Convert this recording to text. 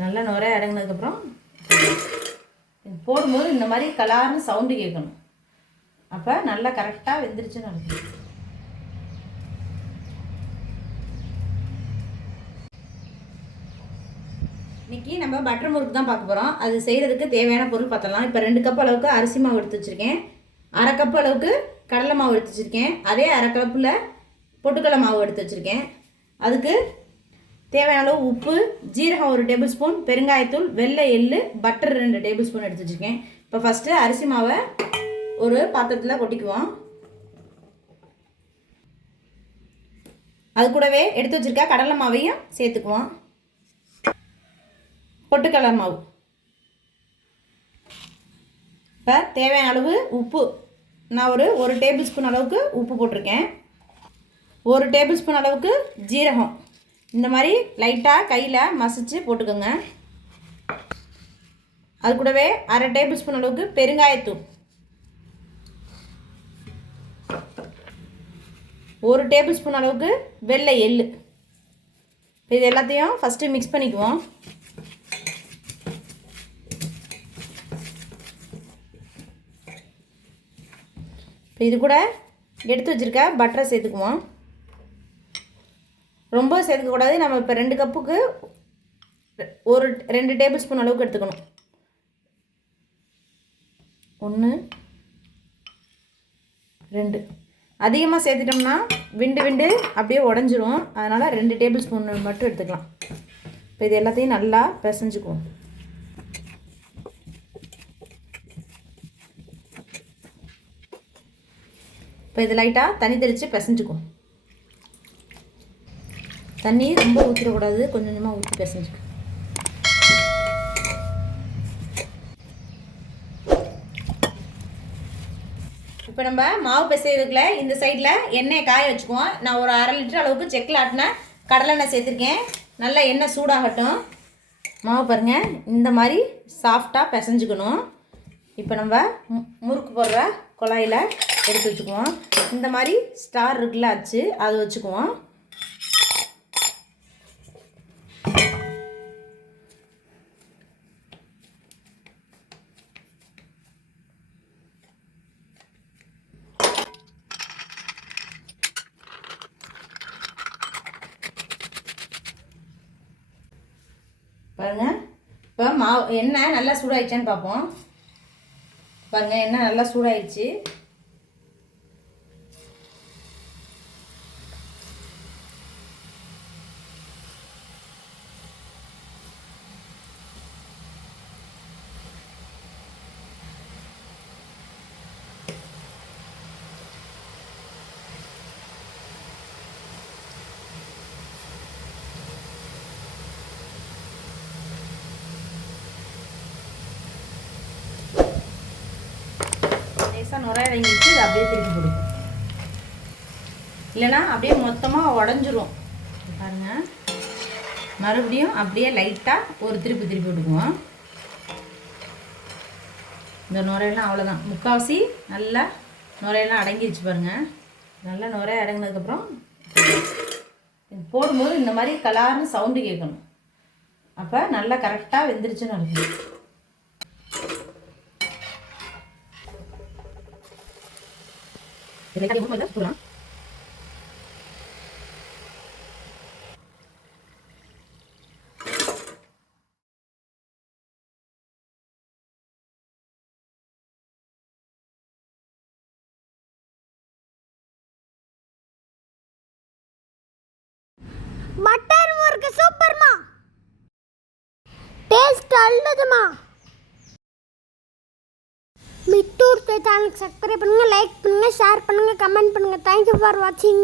நல்லா நுரை அடங்கினதுக்கப்புறம் போடும்போது இந்த மாதிரி கலார்னு சவுண்டு கேட்கணும். அப்போ நல்லா கரெக்டாக வெந்துருச்சுன்னு அர்த்தம். இன்றைக்கி நம்ம பட்டர் முறுக்கு தான் பார்க்க போகிறோம். அது செய்கிறதுக்கு தேவையான பொருள் பார்த்தலாம். இப்போ 2 கப் அளவுக்கு அரிசி மாவு எடுத்து வச்சுருக்கேன். 1/2 கப் அளவுக்கு கடலை மாவு எடுத்து வச்சுருக்கேன். அதே 1/2 கப்பில் பொட்டுக்கடலை மாவு எடுத்து வச்சுருக்கேன். அதுக்கு தேவையான அளவு உப்பு, ஜீரகம் 1 டேபிள் ஸ்பூன், பெருங்காயத்தூள், வெள்ளை எள்ளு, பட்டர் 2 டேபிள் ஸ்பூன் எடுத்து வச்சுருக்கேன். இப்போ ஃபஸ்ட்டு அரிசி மாவை ஒரு பாத்திரத்தில் கொட்டிக்குவோம். அது கூடவே எடுத்து வச்சுருக்க கடலை மாவையும் சேர்த்துக்குவோம். பொட்டுக்கடலை மாவு, இப்போ தேவையான அளவு உப்பு, நான் ஒரு டேபிள் ஸ்பூன் அளவுக்கு உப்பு போட்டிருக்கேன். 1 டேபிள் ஸ்பூன் அளவுக்கு ஜீரகம் இந்த மாதிரி லைட்டாக கையில் மசிச்சு போட்டுக்கோங்க. அது கூடவே 1/2 டேபிள் ஸ்பூன் அளவுக்கு பெருங்காயத்தூள், 1 டேபிள் ஸ்பூன் அளவுக்கு வெள்ளை எள்ளு. இது எல்லாத்தையும் ஃபஸ்ட்டு மிக்ஸ் பண்ணிக்குவோம். இப்போ இது கூட எடுத்து வச்சுருக்க பட்டரை சேர்த்துக்குவோம். ரொம்ப சேர்த்துக்கக்கூடாது. நம்ம இப்போ 2 கப்புக்கு 2 டேபிள் ஸ்பூன் அளவுக்கு எடுத்துக்கணும். 1 2 அதிகமாக சேர்த்துட்டோம்னா விண்டு அப்படியே உடஞ்சிரும். அதனால் 2 டேபிள் ஸ்பூன் மட்டும் எடுத்துக்கலாம். இப்போ இது எல்லாத்தையும் நல்லா பிசைஞ்சுக்குவோம். இப்போ இது லைட்டாக தண்ணி தெளித்து பிசைஞ்சுக்குவோம். தண்ணி ரொம்ப ஊற்றிடக்கூடாது, கொஞ்சம் கொஞ்சமாக ஊற்றி பிசைஞ்சுக்கும். இப்போ நம்ம மாவு பிசைறதுக்குள்ள இந்த சைடில் எண்ணெயை காய வச்சுக்குவோம். நான் ஒரு 1/2 லிட்டர் அளவுக்கு செக்கில் ஆட்டின கடலெண்ணெய் சேர்த்துருக்கேன். நல்லா எண்ணெய் சூடாகட்டும். மாவு பாருங்கள், இந்த மாதிரி சாஃப்டாக பிசைஞ்சுக்கணும். இப்போ நம்ம முறுக்கு போடுற குழாயில் எடுத்து வச்சுக்குவோம். இந்த மாதிரி ஸ்டார் இருக்குல்ல அச்சு, அது வச்சுக்குவோம். பாருங்கள், இப்போ மாவு எண்ணெய் நல்லா சூடாயிடுச்சான்னு பார்ப்போம். பாருங்கள், எண்ணெய் நல்லா சூடாயிடுச்சு. லேசாக நுரைய இறங்கிடுச்சு. இது அப்படியே திருப்பி கொடுக்கும், இல்லைன்னா அப்படியே மொத்தமாக உடஞ்சிரும். பாருங்கள், மறுபடியும் அப்படியே லைட்டாக ஒரு திருப்பி விட்டுக்குவோம். இந்த நுரையெல்லாம் அவ்வளோதான், முக்கால்வாசி நல்லா நுரையெல்லாம் அடங்கிடுச்சு. பாருங்கள், நல்லா நுரைய அடங்கினதுக்கப்புறம் போடும்போது இந்த மாதிரி கலார்னு சவுண்டு கேட்கணும். அப்போ நல்லா கரெக்டாக வெந்துருச்சுன்னு அர்த்தம். போடலாம். பட்டர் முறுக்கு சூப்பர்மா, டேஸ்ட் நல்லதுமா. மிட்டூர் சேனலுக்கு சப்ஸ்கிரைப் பண்ணுங்க, லைக் பண்ணுங்க, ஷேர் பண்ணுங்க, கமெண்ட் பண்ணுங்க. தேங்க்யூ ஃபார் வாட்சிங்.